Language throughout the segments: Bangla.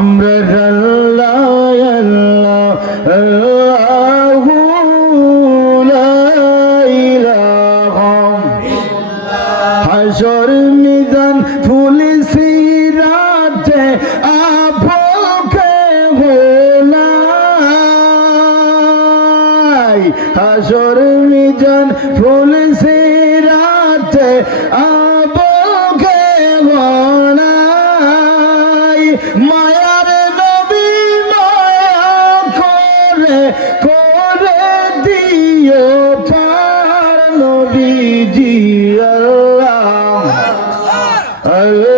আমরা আল্লাহ আল্লাহ আল্লাহু লা ইলাহা হাসর মিজান পুলিশি রাতে পুলিশি Ev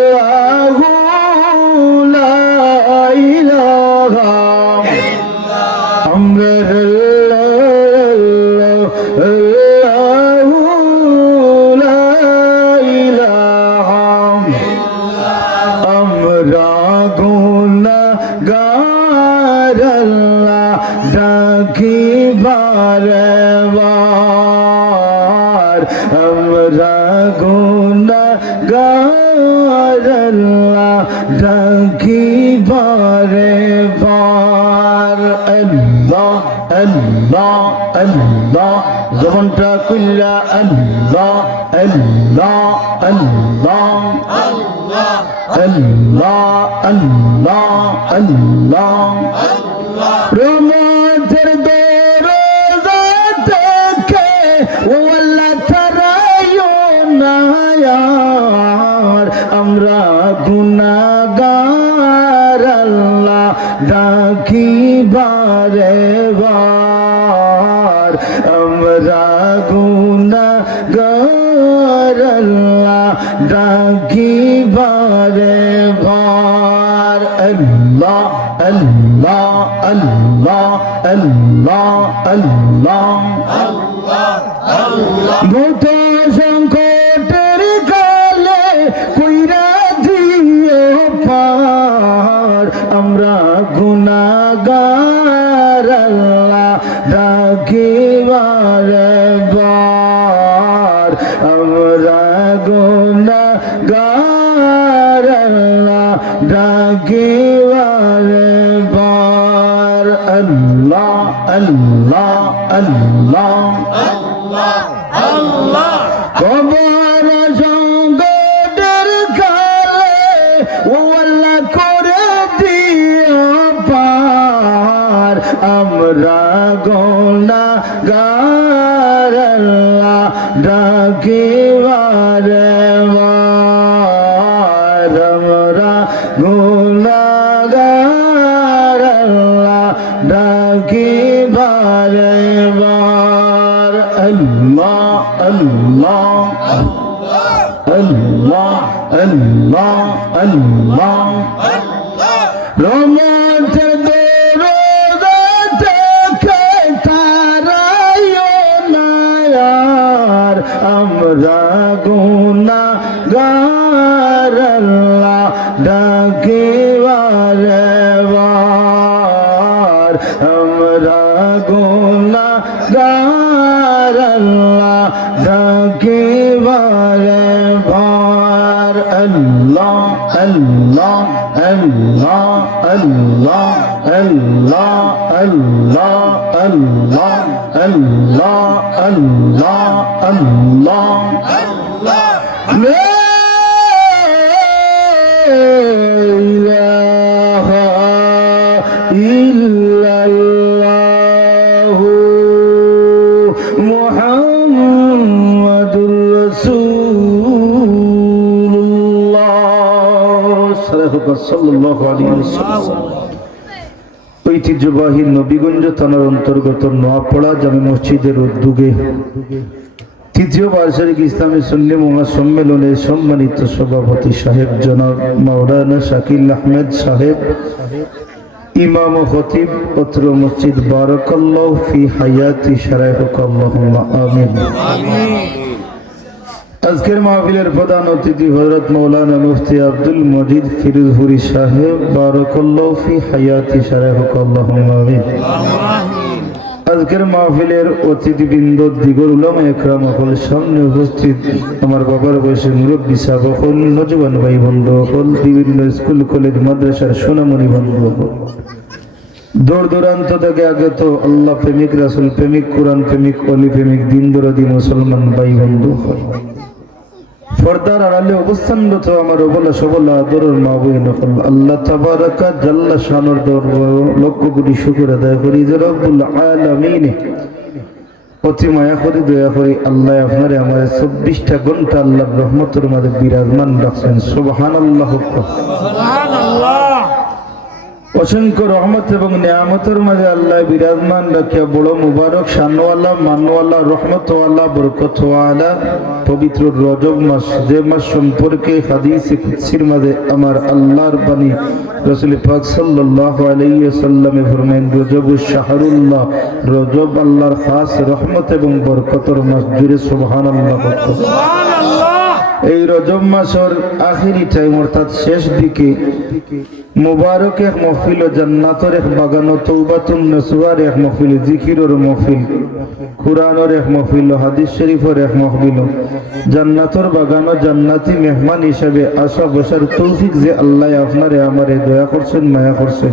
আমরা গুনাহগার আল্লাহ ডাকি বারে বার আল্লাহ আল্লাহ আল্লাহ, জবানটা কুল্লা আল্লাহ আল্লাহ আল্লাহ। আল্লাহ আল্লাহ আল্লাহ। রহমতের আর আমরা গুণাগার আল্লাহ ডাকিবারে ভার আল্লাহ আল্লাহ আল্লাহ আল্লাহ আল্লাহ। আল্লাহ আল্লাহ। আল্লাহ রাখিবার গর আমরা গুনা গার আল্লাহ রাখিবার গর আল্লাহ আল্লাহ আল্লাহ। আল্লাহ আল্লাহ। কবর রাগোনা গারল্লা ডাকিবার মারমরা গোনা গারল্লা ডাকিবার মার আল্লাহ আল্লাহ আল্লাহ আল্লাহ গুনাহগার আল্লাহ ডাকিবার বার আমরা গুনাহগার আল্লাহ ডাকিবার বার আল্লাহ আল্লাহ আল্লাহ আল্লাহ আল্লাহ আল্লাহ আল্লাহ আল্লাহ আল্লাহ। আল্লাহ। لا ঐতিহ্যবাহী নবীগঞ্জ থানার অন্তর্গত নোয়াপাড়া জামে মসজিদের উদ্যোগে তৃতীয় বার্ষিক ইসলামী সুন্নি মহাসম্মেলনের সম্মানিত সভাপতি সাহেব জনাব মাওলানা শাকিল আহমেদ সাহেব, ইমাম খতিব পত্র মসজিদ বারাকাল্লাহ ফি হায়াতি শারাইহুকাল্লাহুম্মা আমিন। আজকের মাহফিলের প্রধান অতিথি হযরত মাওলানা মুফতি আব্দুল মজিদ ফিরোজপুরি সাহেব, বারাকাল্লাহ ফি হায়াতি শারাইহুকাল্লাহুম্মা আমিন। আজকের মাহফিলের অতিথিবৃন্দ, দিগর উলাম একরাম সকল সামনে উপস্থিত আমার বাবার বয়সে মুরব্বী সাহেব সকল নজবান ভাই বন্ধু সকল বিভিন্ন স্কুল, কলেজ, মাদ্রাসার সোনামণি বন্ধু সকল দূর দূরান্ত থেকে আগে তো আল্লাহ প্রেমিক, রাসুল প্রেমিক, কোরআন প্রেমিক, অলি প্রেমিক দিন মুসলমান ভাই বন্ধু সকল। পর্দার আড়ালে অবস্থানরত আমার অবলা সবলা মা আল্লাহ শুকুর আদায় করি, যে অতি মায়া করি, দয়া করি, আল্লাহ আপনারে আমার চব্বিশটা ঘণ্টা আল্লাহর রহমতের মাঝে বিরাজমান রাখছেন। সুবহান আল্লাহ অসংখ্য রহমত এবং নিয়ামতের মাঝে আল্লাহ বিরাজমান রাখিয়া বড় মুবারক শানওয়ালা মানওয়ালা রহমতওয়ালা বরকতওয়ালা পবিত্র রজব মাস যে মাস সম্পর্কে হাদিসে কুৎসির মাঝে আমার আল্লাহর বাণী রসুল পাক সাল্লাল্লাহু আলাইহি ওয়াসাল্লামে ফরমায়েন রজব শাহরুল্লাহ রজব আল্লাহর খাস রহমত এবং বরকতের মাস জুড়ে সুবহানাল্লাহ এই রজব মাসের আখিরি টাইম অর্থাৎ শেষ দিকে মুবারক এক মহফিল ও জান্নাতর এক বাগান ও তৌবাতুন নসুয়ার এক মহফিল, জিকিরর মহফিল, কুরআনর এক মহফিল ও হাদিস শরীফর এক মহফিল। জান্নাতর বাগান ও জান্নাতি মেহমান হিসাবে আসা বসার তৌফিক যে আল্লাহ আপনারে আমারে দয়া করছেন, মায়া করছেন।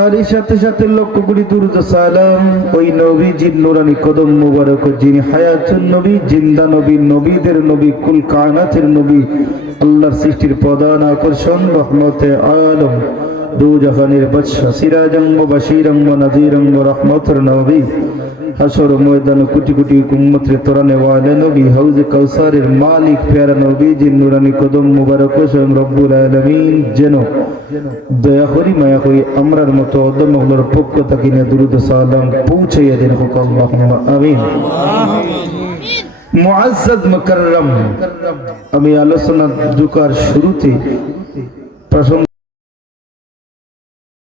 তারই সাথে সাথে লক্ষ কোটি দুরুদ সালাম। ওই নবীজির নুরানি কদম মুবারক, যিনি হায়াতুন নবী, জিন্দা নবী, নবীদের নবী, কুল কায়নাতের নবী, আল্লাহর সৃষ্টির প্রধান আকর্ষণ, রহমতে আলম। দু জাহানের বাদশা সিরাজঙ্গ বাশিরং নাজিরঙ্গ রহমতের নবী। হাসর ময়দান কোটি কোটি উম্মতের তরানে ওয়ালে নবী, হাউজে কাউসারের মালিক, প্যারা নবী জিন নুরানি কদম মুবারক, স্বয়ং রব্বুল আলামিন, যেন দয়া করি, মায়া করি, আমরার মতো অদমগুলোর পক্ষ থাকি না দুরুদ সালাম পৌঁছাইয়া দেন হোক আল্লাহুম্মা আমিন। মুআজ্জাজ মুকাররম। আমি আলোচনা দুকার শুরুতে প্রসঙ্গ